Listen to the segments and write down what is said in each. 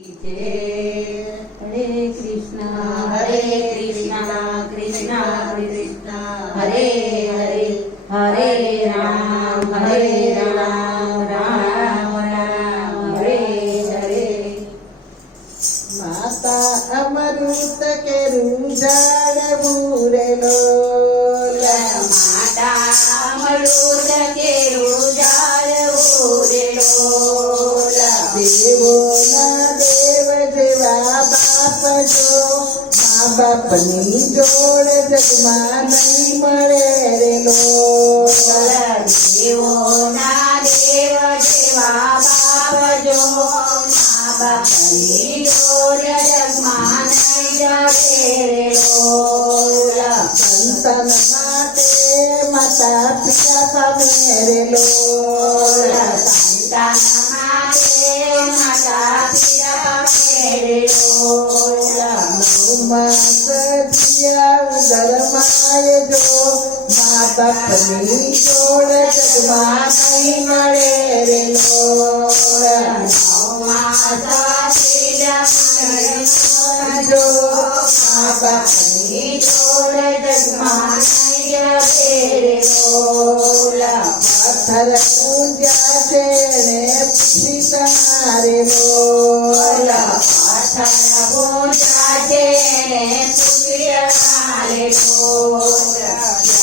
Y દેવ જેવા બાપ જો મા બાપની જોડ જગમાં નહીં મળે રે લોલા. દેવોના દેવ જેવા બાપજો મા બાપની જોડ જગમાં નહીં જડે રે લોલા. સંતાન માટે માતા પિતા તમે રે. સંતાન મા બાપની જોડ જગમાં નહીં મળે રે લોલા. માતા પિતા મેરે જો મા બાપની જોડ જગમાં નહીં જડે રે લોલા. પથ્થર પૂજ્યા છે ને પૂછી તમારે લોલા. પાછળ પૂજા છે ને પૂજ્યનારે લોલા.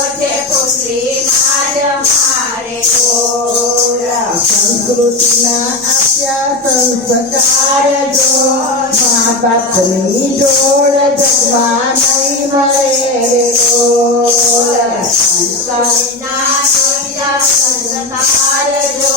પૃથ્વી માં તમારે લોલા. મારી દોઢે પુત્રી માર મારે લોલા. સંસ્કૃતિના આપ્યા સંસ્કાર જો મા બાપની જોડ જગમાં નહીં મળે રે લોલા. સંસ્કારના સોજા સંસ્કાર જો,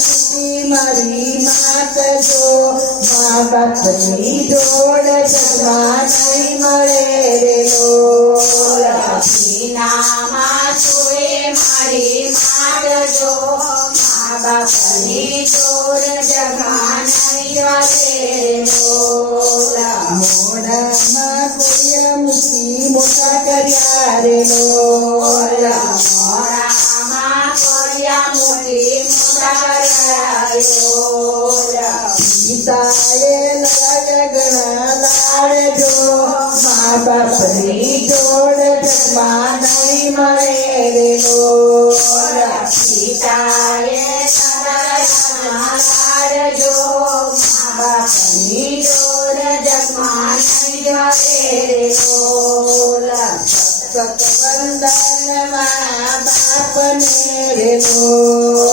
સુધી મારી માત જો મા બાપની જોડ જગમાં નહીં મળે રે. વિનામાં સુએ મારી માત જો, મા બાપની જોડ જગમાં નહીં જડે રે લોલા. મૂકી કર્યા રે લોલા. सायल जगणा जो माँ बाप री जोड़ मरे रे लोर जो माँ बाप री मरे रे लोर माँ बाप मेरे लोर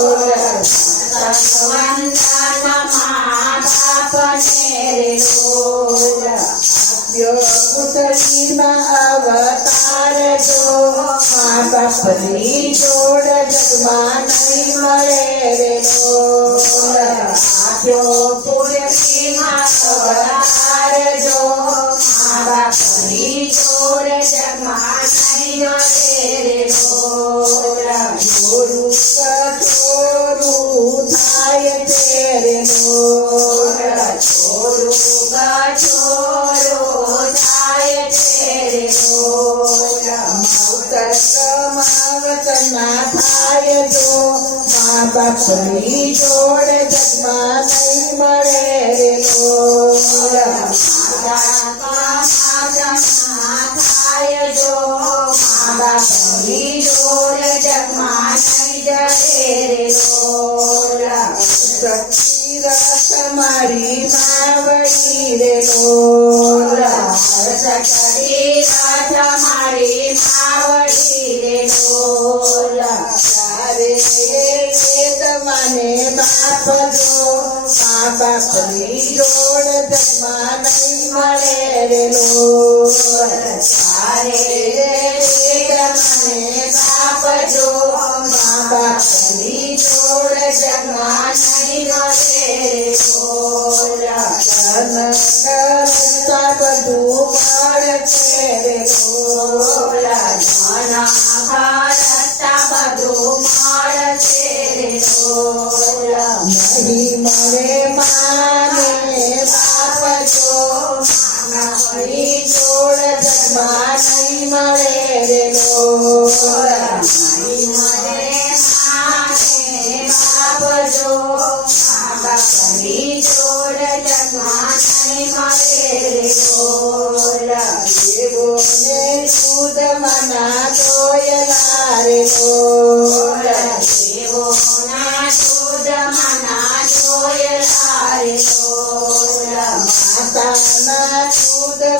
મા બાપની જોડ જગમાં નહીં મળે રે. આપ્યો માર જો મા બાપની જોડ જગમાં નહીં જડે રે માવતર કમાવતના થાય જો મા બાપની જોડ જગમાં નહીં મળે રે લોલા. માતા કમાવતના થાય જો, મને બાપ જો મા બાપની જોડ જમા નહીં મળે રે લો સારે મને બાપ જો મા બાપની જોડ જમા નહીં મળે રે કરતા બધું મળશે રે લોલ ધન ભારતા બધું રે બોલ નહીં મળે માને બાપ જો મારી જોડ જમા નહીં મળે રે લોલ એવો ને શુદ્ધ મના જોયલા રે લોલ માતાના દૂધ પીવા કારણે રે ne suda mana toya nare ko ora shivo mata na suda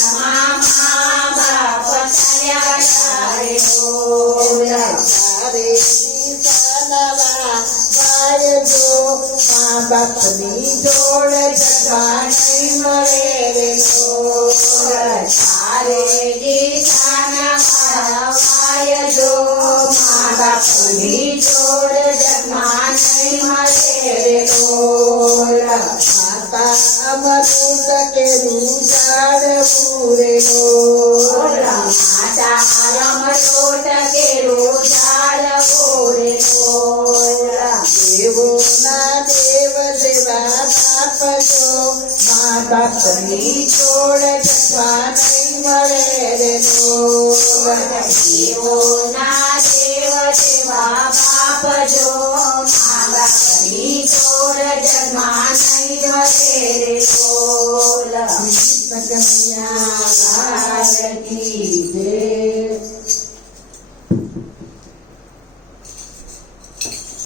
વાળજો મા બાપની જોડ જગા નહીં મળે રે લોલ તારે દીસાના વાયજો મા બાપની જોડ જગમાં નહીં મળે રે લોલ માતા અમૃત કેરું ઝાડવું રે લોલ માતા રમતો ટકેરો ઝાડ બોરે દેવો ના દેવ દેવા બાપ જો મા બાપની જોડ જગવા નહીં મળે રે લોલ દેવો દેવ દેવા બાપ જો મા બાપની જોડ જગમાં નહીં મળે રે બોલ કૃષ્ણ કનૈયા